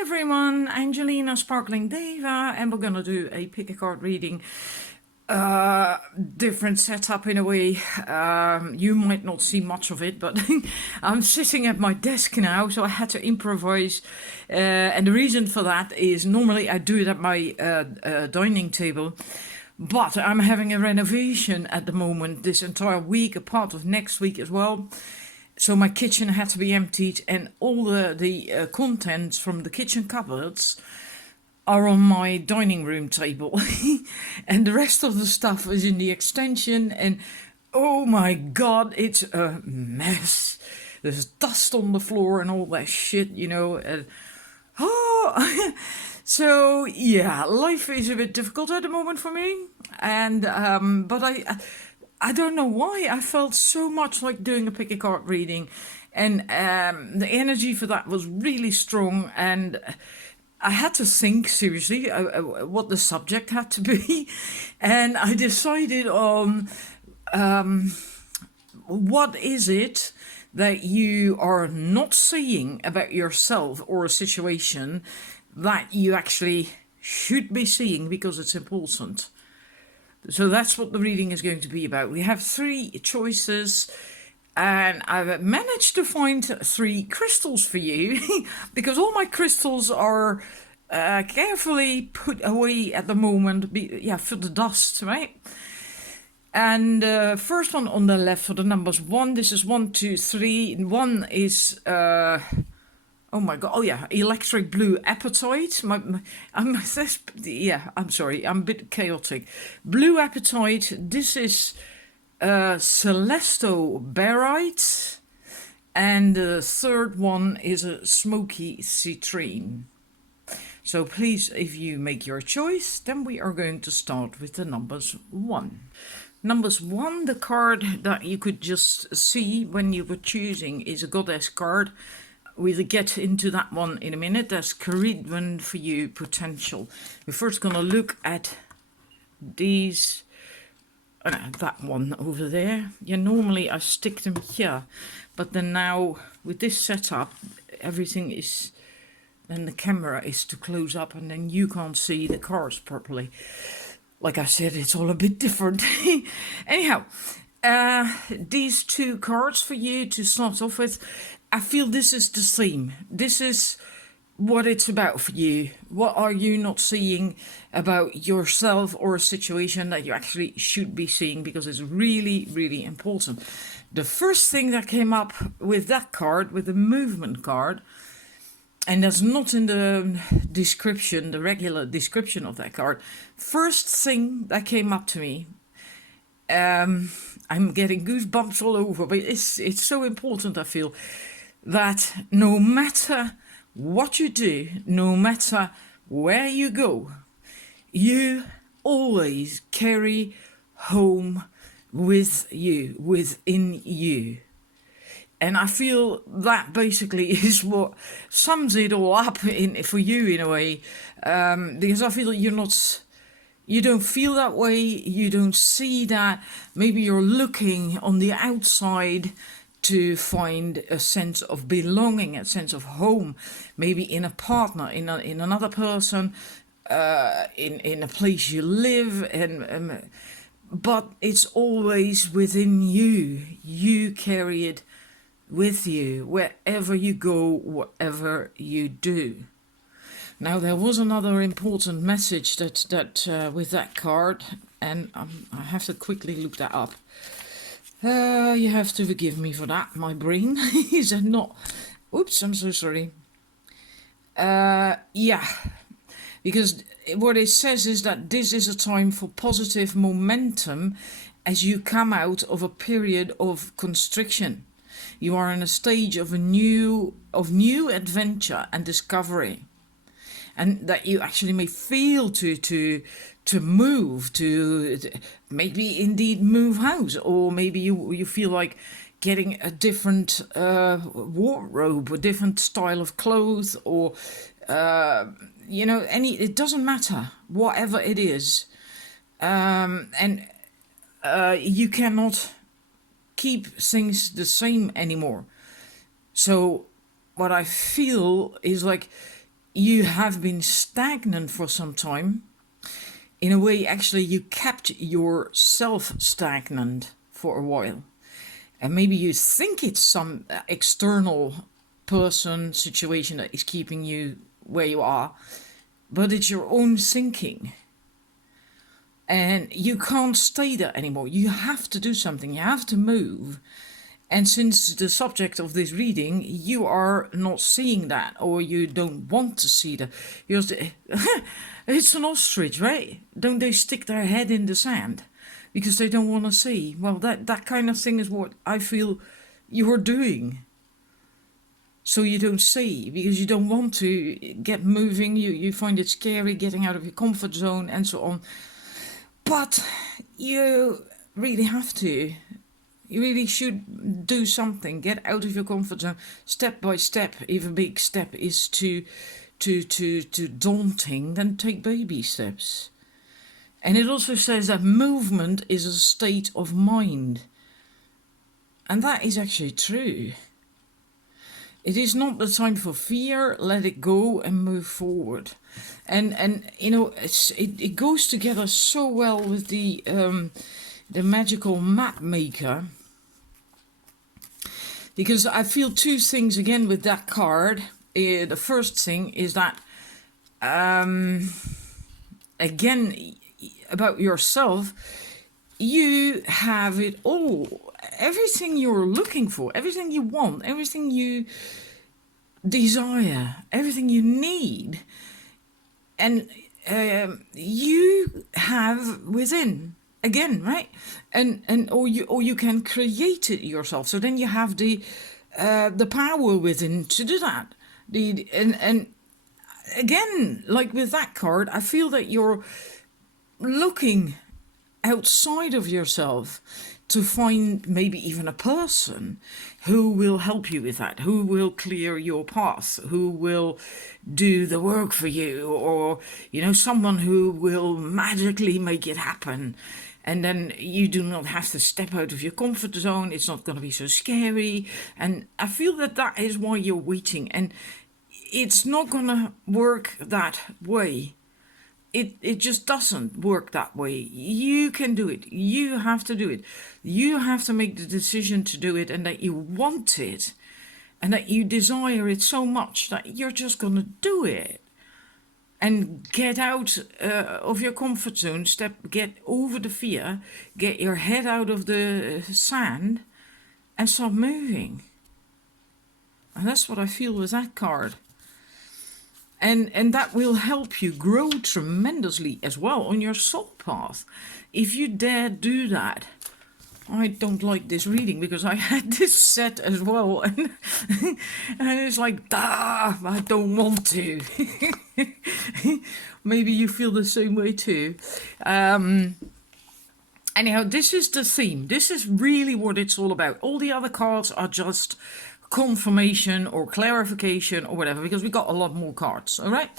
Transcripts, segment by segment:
everyone, Angelina Sparkling Deva, and we're gonna do a pick a card reading. Different setup in a way. You might not see much of it, but I'm sitting at my desk now, so I had to improvise. And the reason for that is normally I do it at my dining table. But I'm having a renovation at the moment this entire week, a part of next week as well. So my kitchen had to be emptied, and all the contents from the kitchen cupboards are on my dining room table. And the rest of the stuff is in the extension, and oh my god, it's a mess. There's dust on the floor and all that shit, So yeah, life is a bit difficult at the moment for me, and but I don't know why I felt so much like doing a pick a card reading, and the energy for that was really strong, and I had to think seriously what the subject had to be, and I decided on what is it that you are not seeing about yourself or a situation that you actually should be seeing because it's important. So that's what the reading is going to be about. We have 3 choices, and I've managed to find 3 crystals for you because all my crystals are carefully put away at the moment, for the dust, right? And first one on the left for the numbers 1, this is 1, 2, 3. 1 is oh my god! Oh yeah, electric blue apatite. I'm sorry, I'm a bit chaotic. Blue apatite. This is Celesto barite, and the third one is a smoky citrine. So please, if you make your choice, then we are going to start with the numbers 1. Numbers 1, the card that you could just see when you were choosing is a goddess card. We'll get into that one in a minute. That's Charisma for you, potential. We're first going to look at these, that one over there. Yeah, normally I stick them here, but then now with this setup, everything is, then the camera is to close up and then you can't see the cards properly. Like I said, it's all a bit different. Anyhow, these 2 cards for you to start off with. I feel this is the theme. This is what it's about for you. What are you not seeing about yourself or a situation that you actually should be seeing, because it's really, really important. The first thing that came up with that card, with the movement card, and that's not in the description, the regular description of that card. First thing that came up to me, I'm getting goosebumps all over, but it's so important, I feel, that no matter what you do, no matter where you go, you always carry home with you, within you. And I feel that basically is what sums it all up for you in a way, because I feel you don't feel that way, you don't see that. Maybe you're looking on the outside to find a sense of belonging, a sense of home, maybe in a partner, in another person, in a place you live, but it's always within you. You carry it with you wherever you go, whatever you do. Now there was another important message that with that card, and I have to quickly look that up. You have to forgive me for that. My brain is not. Oops, I'm so sorry. Yeah, because what it says is that this is a time for positive momentum as you come out of a period of constriction. You are in a stage of new adventure and discovery, and that you actually may feel to move, to maybe indeed move house, or maybe you feel like getting a different wardrobe, a different style of clothes, or it doesn't matter, whatever it is, and you cannot keep things the same anymore. So what I feel is like you have been stagnant for some time. In a way, actually, you kept yourself stagnant for a while. And maybe you think it's some external person, situation that is keeping you where you are, but it's your own thinking. And you can't stay there anymore. You have to do something, you have to move. And since the subject of this reading, you are not seeing that, or you don't want to see that. It's an ostrich, right? Don't they stick their head in the sand because they don't want to see? Well, that kind of thing is what I feel you're doing. So you don't see because you don't want to get moving. You find it scary getting out of your comfort zone and so on. But you really have to. You really should do something. Get out of your comfort zone, step by step. If a big step is too daunting, then take baby steps. And it also says that movement is a state of mind, and that is actually true. It is not the time for fear. Let it go and move forward. And you know, it goes together so well with the magical map maker. Because I feel two things again with that card. The first thing is that, again, about yourself, you have it all. Everything you're looking for, everything you want, everything you desire, everything you need, and you have within. Again, right? Or you can create it yourself. So then you have the power within to do that. And again, like with that card, I feel that you're looking outside of yourself to find maybe even a person who will help you with that, who will clear your path, who will do the work for you, or someone who will magically make it happen. And then you do not have to step out of your comfort zone. It's not going to be so scary. And I feel that is why you're waiting. And it's not going to work that way. It just doesn't work that way. You can do it. You have to do it. You have to make the decision to do it, and that you want it, and that you desire it so much that you're just going to do it. And get out of your comfort zone, get over the fear, get your head out of the sand and start moving. And that's what I feel with that card. And that will help you grow tremendously as well on your soul path. If you dare do that. I don't like this reading because I had this set as well, and it's like, I don't want to. Maybe you feel the same way too. Anyhow, this is the theme. This is really what it's all about. All the other cards are just confirmation or clarification or whatever, because we got a lot more cards, all right?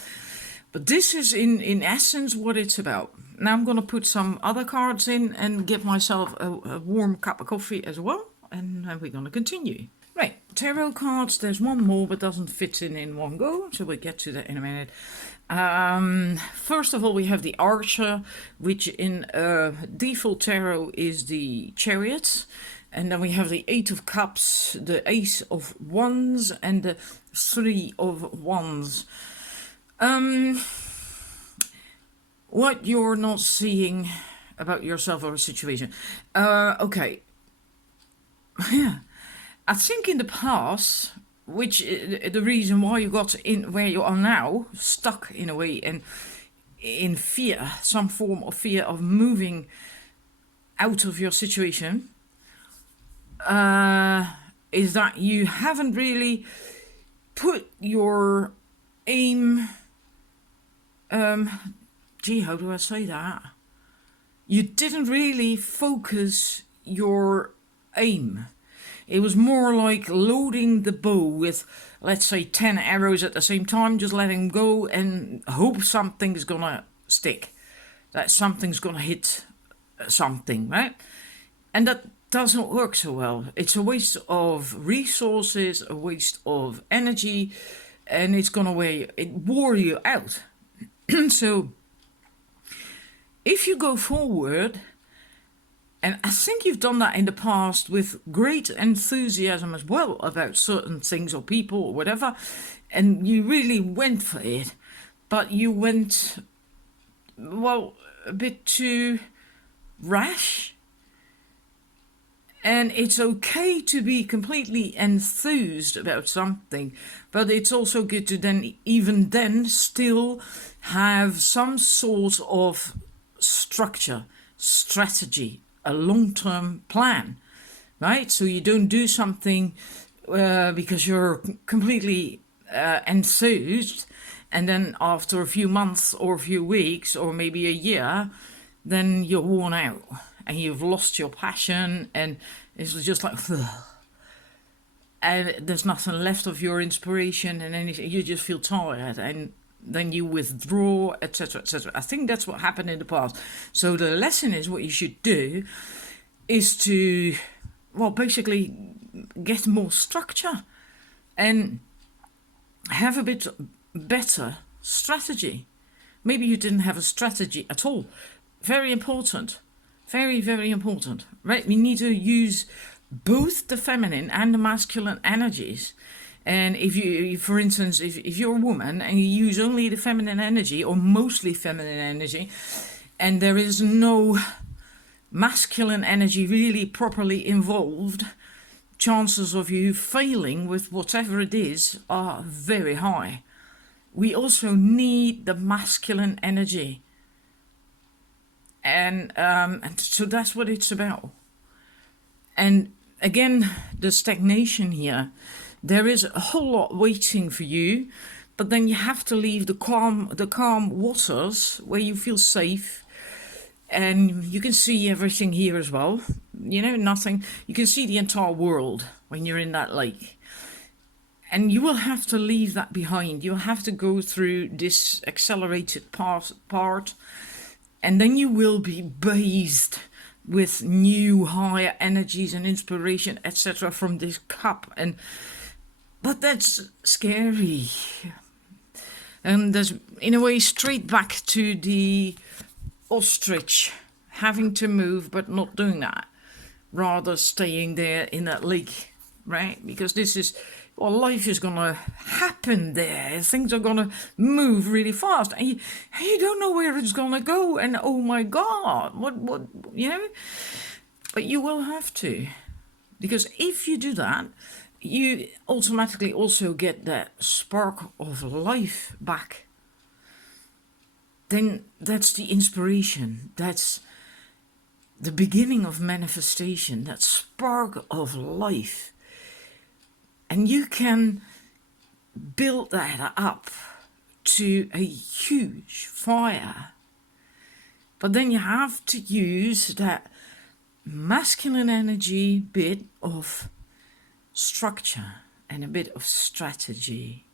But this is in essence what it's about. Now I'm going to put some other cards in and get myself a warm cup of coffee as well. And we're going to continue. Right, tarot cards. There's one more but doesn't fit in one go. So we'll get to that in a minute. First of all, we have the Archer, which in default tarot is the Chariot. And then we have the Eight of Cups, the Ace of Wands, and the Three of Wands. What you're not seeing about yourself or a situation. Okay. Yeah. I think in the past, which the reason why you got in where you are now, stuck in a way and in fear, some form of fear of moving out of your situation, is that you haven't really put your aim, how do I say that? You didn't really focus your aim. It was more like loading the bow with, let's say, 10 arrows at the same time, just letting go and hope something's gonna stick, that something's gonna hit something, right? And that doesn't work so well. It's a waste of resources, a waste of energy, and it's gonna wore you out. So if you go forward, and I think you've done that in the past with great enthusiasm as well about certain things or people or whatever, and you really went for it, but you went, well, a bit too rash. And it's okay to be completely enthused about something, but it's also good to then, even then, still have some sort of structure, strategy, a long-term plan, right? So you don't do something because you're completely enthused, and then after a few months or a few weeks or maybe a year, then you're worn out and you've lost your passion, and it's just like, ugh. And there's nothing left of your inspiration, and then you just feel tired, and then you withdraw, etc., etc. I think that's what happened in the past. So the lesson is, what you should do is to, well, basically get more structure and have a bit better strategy. Maybe you didn't have a strategy at all. Very important. Very, very important, right? We need to use both the feminine and the masculine energies. And if you, for instance, if you're a woman and you use only the feminine energy or mostly feminine energy, and there is no masculine energy really properly involved, chances of you failing with whatever it is are very high. We also need the masculine energy. And so that's what it's about. And again, the stagnation here, there is a whole lot waiting for you, but then you have to leave the calm waters where you feel safe, and you can see everything here as well. You know, nothing. You can see the entire world when you're in that lake. And you will have to leave that behind. You'll have to go through this accelerated part. And then you will be bathed with new higher energies and inspiration, etc., from this cup. But that's scary. And there's, in a way, straight back to the ostrich, having to move but not doing that, rather staying there in that lake, right? Because this is, well, life is going to happen there. Things are going to move really fast. And you don't know where it's going to go. And oh my God, what, you know? But you will have to. Because if you do that, you automatically also get that spark of life back. Then that's the inspiration. That's the beginning of manifestation. That spark of life. And you can build that up to a huge fire. But then you have to use that masculine energy bit of structure and a bit of strategy.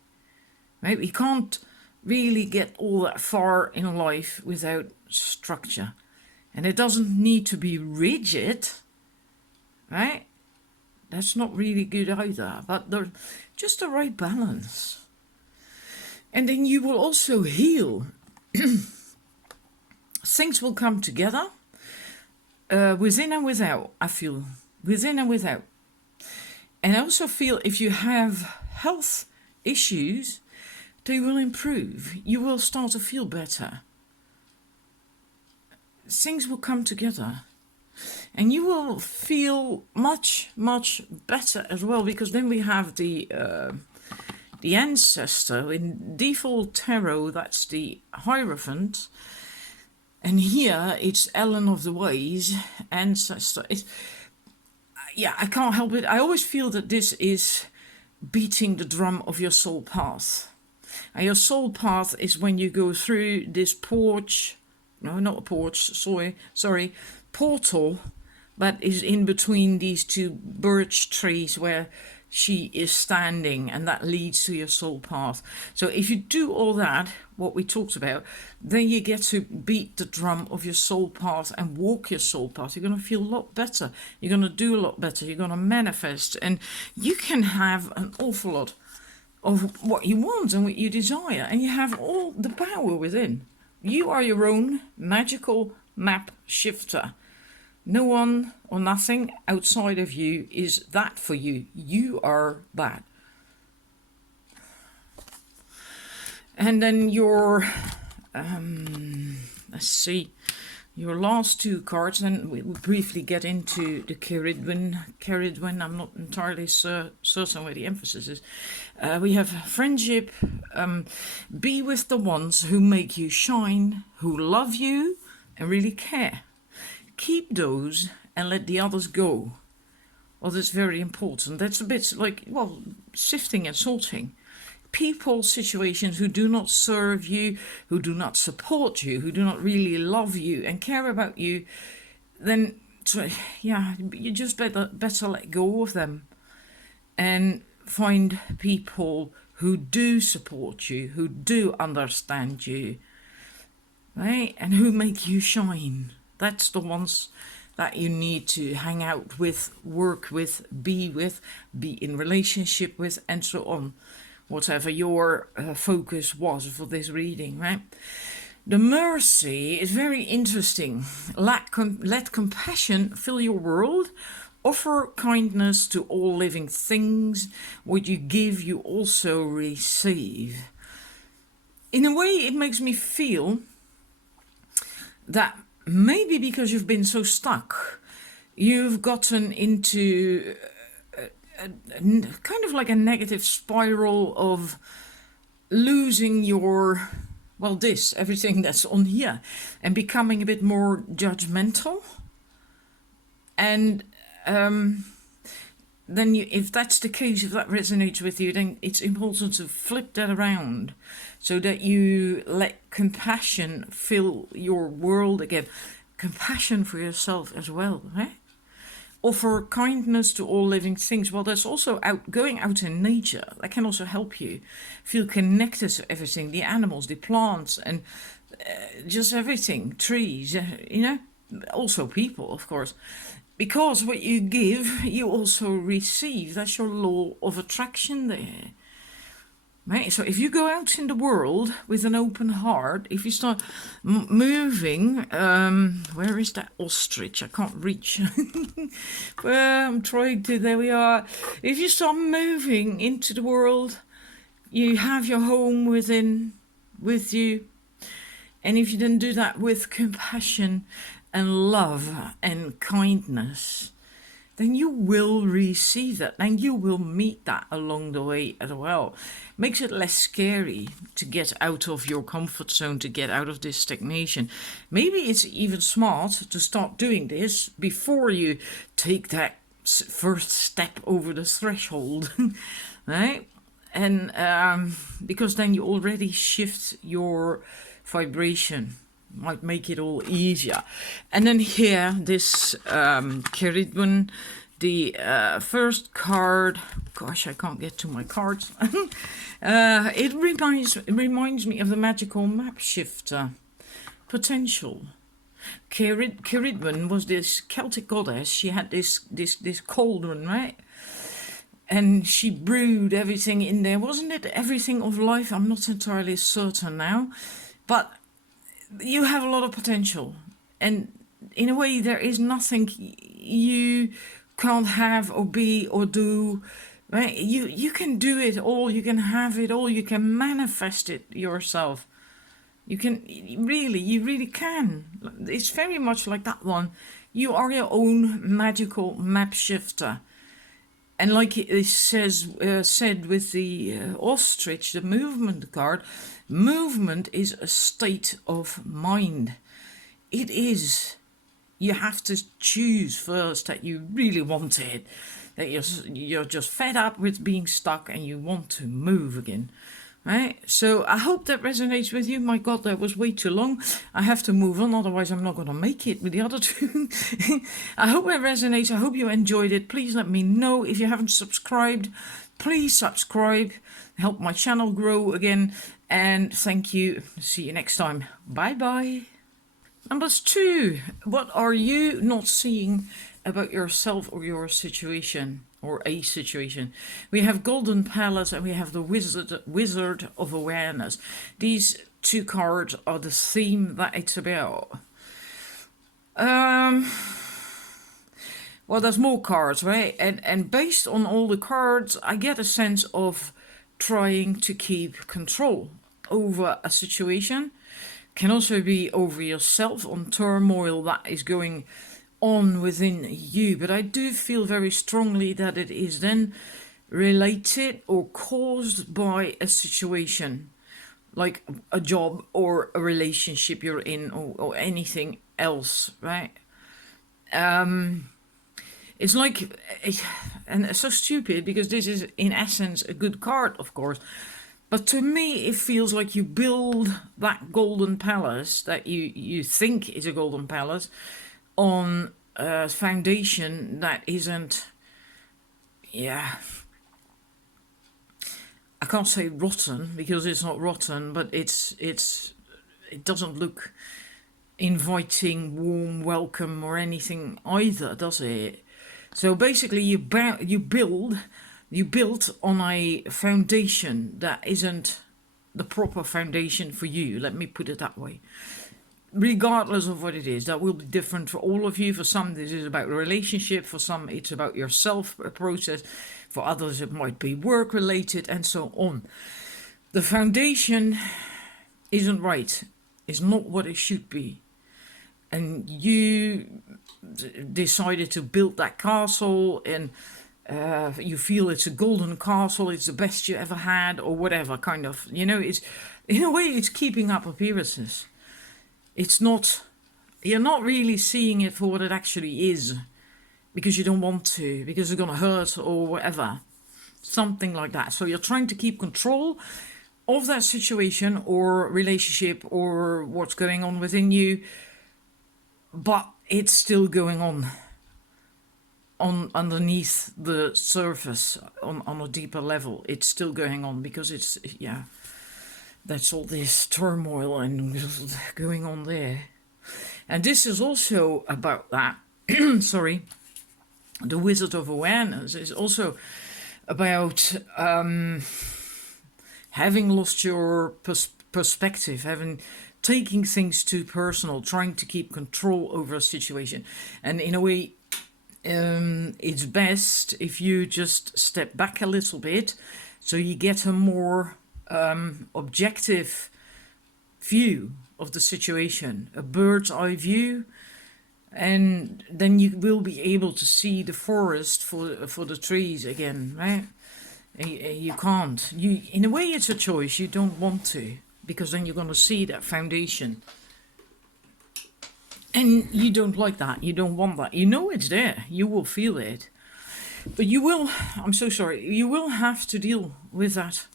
Right? We can't really get all that far in life without structure. And it doesn't need to be rigid, right? That's not really good either, but there's just the right balance. And then you will also heal. Things will come together, within and without, I feel. Within and without. And I also feel if you have health issues, they will improve. You will start to feel better. Things will come together. And you will feel much, much better as well, because then we have the ancestor. In default tarot, that's the Hierophant. And here it's Ellen of the Ways, ancestor. Yeah, I can't help it. I always feel that this is beating the drum of your soul path. And your soul path is when you go through this porch. No, not a porch, sorry. Portal that is in between these two birch trees where she is standing, and that leads to your soul path. So if you do all that, what we talked about, then you get to beat the drum of your soul path and walk your soul path. You're going to feel a lot better. You're going to do a lot better. You're going to manifest, and you can have an awful lot of what you want and what you desire, and you have all the power within. You are your own magical map shifter. No one or nothing outside of you is that for you. You are that. And then your, let's see, your last two cards, then we will briefly get into the Ceridwen. I'm not entirely certain where the emphasis is. We have friendship. Be with the ones who make you shine, who love you and really care. Keep those and let the others go. Well, that's very important. That's a bit like, well, sifting and sorting. People, situations who do not serve you, who do not support you, who do not really love you and care about you, then yeah, you just better let go of them and find people who do support you, who do understand you, right? And who make you shine. That's the ones that you need to hang out with, work with, be in relationship with, and so on. Whatever your focus was for this reading, right? The mercy is very interesting. Let compassion fill your world. Offer kindness to all living things. What you give, you also receive. In a way, it makes me feel that maybe because you've been so stuck, you've gotten into kind of like a negative spiral of losing your, well, everything that's on here, and becoming a bit more judgmental. And then if that's the case, if that resonates with you, then it's important to flip that around so that you let compassion fill your world again. Compassion for yourself as well, right? Offer kindness to all living things. Well, there's also going out in nature. That can also help you feel connected to everything, the animals, the plants, and just everything, trees, also people, of course. Because what you give, you also receive. That's your law of attraction there. Right? So if you go out in the world with an open heart, if you start moving, where is that ostrich? I can't reach. Well, I'm trying to, there we are. If you start moving into the world, you have your home with you. And if you then do that with compassion and love and kindness, then you will receive that, and you will meet that along the way as well. Makes it less scary to get out of your comfort zone, to get out of this stagnation. Maybe it's even smart to start doing this before you take that first step over the threshold, right? And because then you already shift your vibration. Might make it all easier. And then here, this Ceridwen, the first card. Gosh, I can't get to my cards. It reminds me of the magical map shifter potential. Ceridwen was this Celtic goddess. She had this cauldron, right? And she brewed everything in there. Wasn't it everything of life? I'm not entirely certain now, but you have a lot of potential, and in a way there is nothing you can't have or be or do, right? You can do it all, you can have it all, you can manifest it yourself. You really can. It's very much like that one. You are your own magical map shifter. And like it said with the ostrich, the movement card, movement is a state of mind. It is. You have to choose first that you really want it, that you're just fed up with being stuck and you want to move again. Right? So I hope that resonates with you. My God, that was way too long. I have to move on, otherwise I'm not going to make it with the other two. I hope it resonates. I hope you enjoyed it. Please let me know. If you haven't subscribed, please subscribe. Help my channel grow again. And thank you. See you next time. Bye-bye. Number 2. What are you not seeing about yourself or your situation? or a situation. We have Golden Palace and we have the Wizard of Awareness. These two cards are the theme that it's about. Well, there's more cards, right? And based on all the cards, I get a sense of trying to keep control over a situation. Can also be over yourself, on turmoil that is going on within you. But I do feel very strongly that it is then related or caused by a situation, like a job or a relationship you're in, or anything else, right? It's like, and it's so stupid because this is in essence a good card, of course. But to me, it feels like you build that golden palace that you think is a golden palace on a foundation that isn't, I can't say rotten because it's not rotten, but it doesn't look inviting, warm, welcome or anything either, does it? So basically, you built on a foundation that isn't the proper foundation for you. Let me put it that way. Regardless of what it is, that will be different for all of you. For some, this is about a relationship. For some, it's about your self process. For others, it might be work related and so on. The foundation isn't right. It's not what it should be. And you decided to build that castle, and you feel it's a golden castle, it's the best you ever had, or whatever, kind of. It's, in a way, it's keeping up appearances. It's not, you're not really seeing it for what it actually is, because you don't want to, because it's going to hurt or whatever. Something like that. So you're trying to keep control of that situation or relationship or what's going on within you, but it's still going on underneath the surface, on a deeper level. It's still going on because it's, that's all this turmoil and going on there. And this is also about that. Sorry. The Wizard of Awareness is also about having lost your perspective, taking things too personal, trying to keep control over a situation. And in a way, it's best if you just step back a little bit so you get a more objective view of the situation, a bird's eye view, and then you will be able to see the forest for the trees again, right? You can't. In a way, it's a choice. You don't want to, because then you're going to see that foundation. And you don't like that. You don't want that. You know it's there. You will feel it. But you will, I'm so sorry, you will have to deal with that.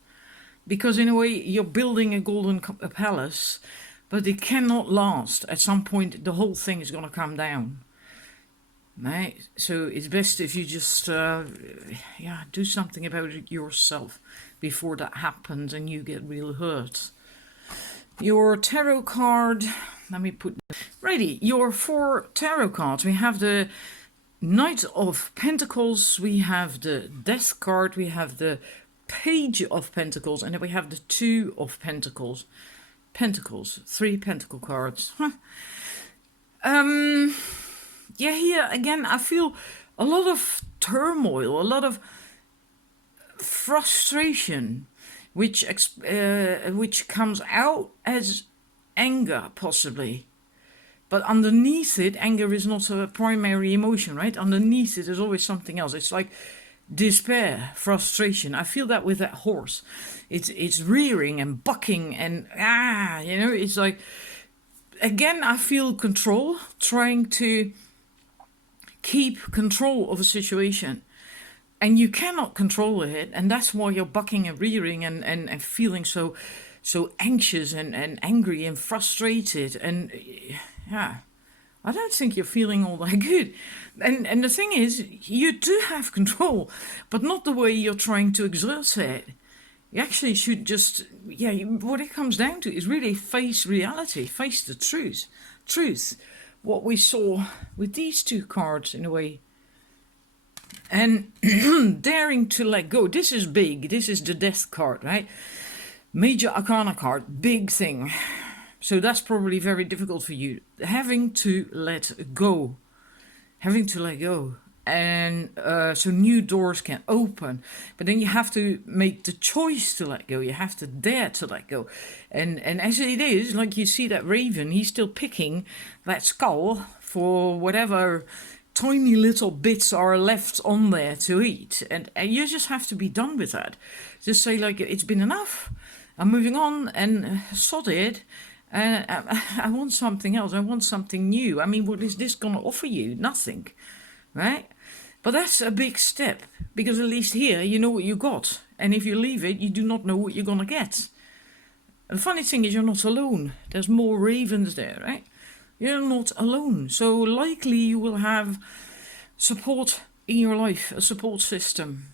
Because in a way, you're building a golden palace, but it cannot last. At some point, the whole thing is going to come down. Right? So it's best if you just do something about it yourself before that happens and you get real hurt. Your tarot card, let me put... Righty, your 4 tarot cards. We have the Knight of Pentacles, we have the Death card, we have the Page of Pentacles, and then we have the 2 of Pentacles. Pentacles, 3 Pentacle cards. Here again, I feel a lot of turmoil, a lot of frustration, which comes out as anger, possibly. But underneath it, anger is not a primary emotion, right? Underneath it, there's always something else. It's like despair, frustration. I feel that with that horse. It's rearing and bucking and it's like, again, I feel control, trying to keep control of a situation. And you cannot control it, and that's why you're bucking and rearing and feeling so anxious and angry and frustrated. And I don't think you're feeling all that good. And the thing is, you do have control, but not the way you're trying to exert it. You actually should just, what it comes down to is really face reality, face the truth. What we saw with these 2 cards, in a way. And daring to let go. This is big. This is the death card, right? Major Arcana card, big thing. So that's probably very difficult for you. Having to let go. Having to let go. And so new doors can open. But then you have to make the choice to let go. You have to dare to let go. And as it is, like you see that raven, he's still picking that skull for whatever tiny little bits are left on there to eat. And you just have to be done with that. Just say, like, it's been enough. I'm moving on and sod it. And I want something else. I want something new. I mean, what is this going to offer you? Nothing, right? But that's a big step, because at least here you know what you got. And if you leave it, you do not know what you're going to get. And the funny thing is, you're not alone. There's more ravens there, right? You're not alone. So likely you will have support in your life, a support system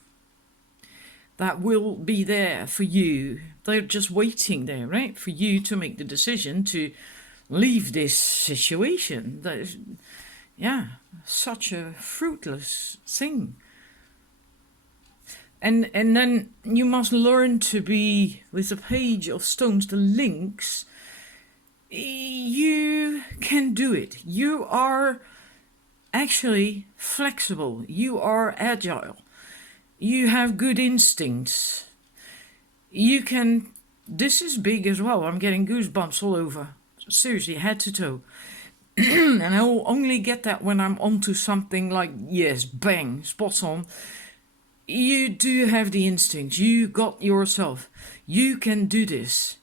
that will be there for you. They're just waiting there, right? For you to make the decision to leave this situation. That is, yeah, such a fruitless thing. And then you must learn to be, with the page of stones, the links, you can do it. You are actually flexible. You are agile. You have good instincts. You can, this is big as well. I'm getting goosebumps all over. Seriously, head to toe. And I will only get that when I'm onto something like, yes, bang, spot on. You do have the instincts. You got yourself. You can do this.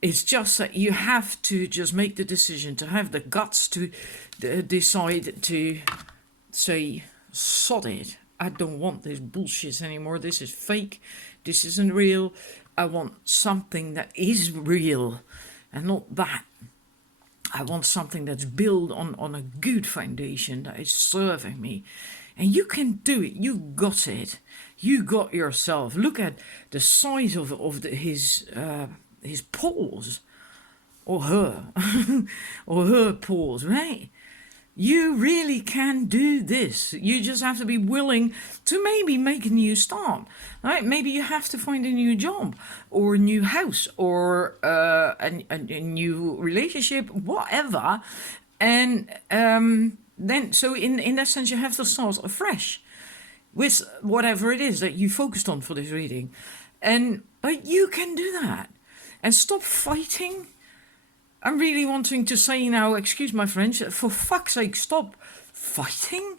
It's just that you have to just make the decision, to have the guts to decide to say, sod it. I don't want this bullshit anymore. This is fake. This isn't real. I want something that is real and not that. I want something that's built on a good foundation that is serving me. And you can do it. You got it. You got yourself. Look at the size of his paws, or her, or her paws, right? You really can do this. You just have to be willing to maybe make a new start, right? Maybe you have to find a new job, or a new house, or a new relationship, whatever. And then, so in that sense, you have to start afresh with whatever it is that you focused on for this reading. But you can do that. And stop fighting. I'm really wanting to say now, excuse my French, for fuck's sake, stop fighting.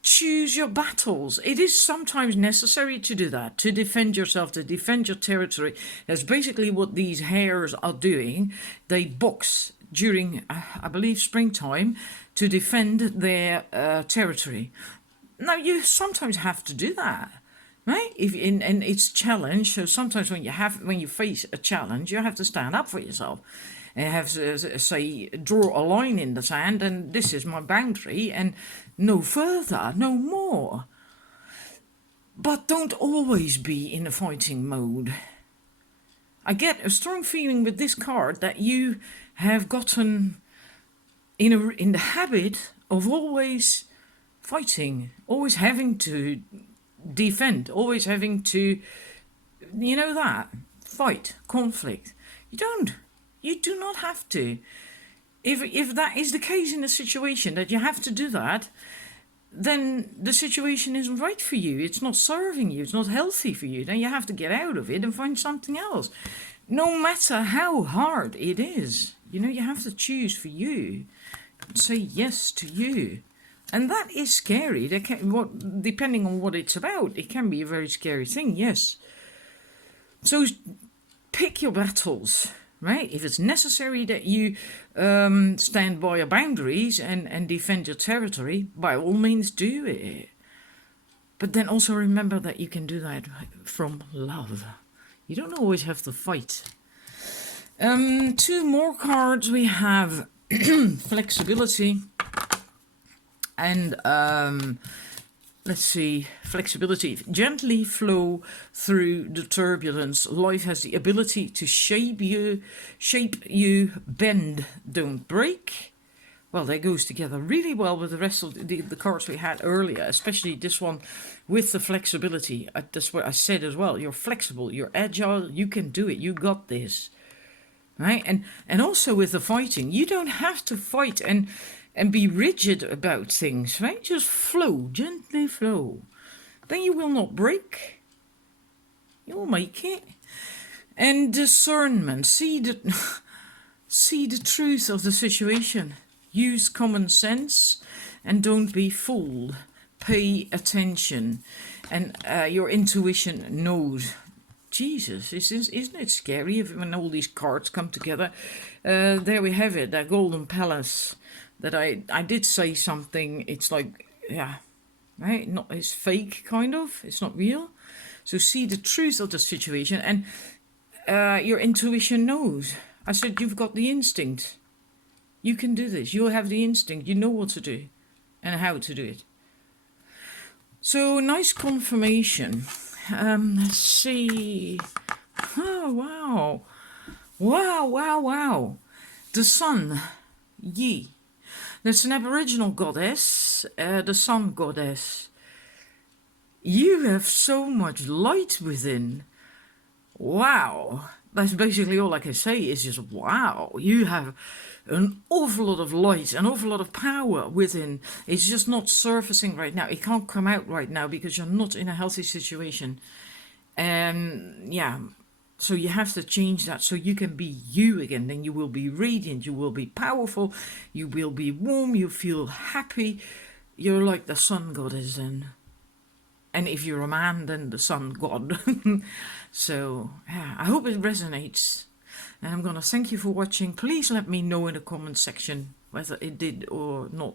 Choose your battles. It is sometimes necessary to do that, to defend yourself, to defend your territory. That's basically what these hares are doing. They box during, I believe, springtime to defend their territory. Now, you sometimes have to do that. Right? And it's challenge. So sometimes when you face a challenge, you have to stand up for yourself. And you have to say, draw a line in the sand, and this is my boundary, and no further, no more. But don't always be in a fighting mode. I get a strong feeling with this card that you have gotten in the habit of always fighting, always having to defend, always having to, fight, conflict. You do not have to. If that is the case in a situation that you have to do that, then the situation isn't right for you. It's not serving you. It's not healthy for you. Then you have to get out of it and find something else. No matter how hard it is, you have to choose for you. Say yes to you. And that is scary. Depending on what it's about, it can be a very scary thing, yes. So pick your battles, right? If it's necessary that you stand by your boundaries and defend your territory, by all means do it. But then also remember that you can do that from love. You don't always have to fight. 2 more cards we have. Flexibility. And let's see, flexibility. Gently flow through the turbulence. Life has the ability to shape you, bend, don't break. well, that goes together really well with the rest of the cards we had earlier, especially this one with the flexibility. That's what I said as well. You're flexible, you're agile, you can do it, you got this. Right? And also with the fighting, you don't have to fight and be rigid about things, right? Just flow, gently flow. Then you will not break. You'll make it. And discernment, see the truth of the situation. Use common sense and don't be fooled. Pay attention, and your intuition knows. Jesus, isn't it scary when all these cards come together? There we have it, that golden palace. That I did say something. It's like, yeah, right? Not, it's fake, kind of. It's not real. So see the truth of the situation, and your intuition knows. I said you've got the instinct. You can do this. You'll have the instinct. You know what to do and how to do it. So nice confirmation. Let's see. Oh, wow. Wow, wow, wow. The sun, Yi. That's an Aboriginal goddess, the sun goddess. You have so much light within. Wow. That's basically all I can say is just wow. You have an awful lot of light, an awful lot of power within. It's just not surfacing right now. It can't come out right now because you're not in a healthy situation. And yeah, so you have to change that so you can be you again. Then you will be radiant, you will be powerful, you will be warm, you feel happy. You're like the sun goddess then. And if you're a man, then the sun god. So yeah, I hope it resonates. And I'm going to thank you for watching. Please let me know in the comment section whether it did or not.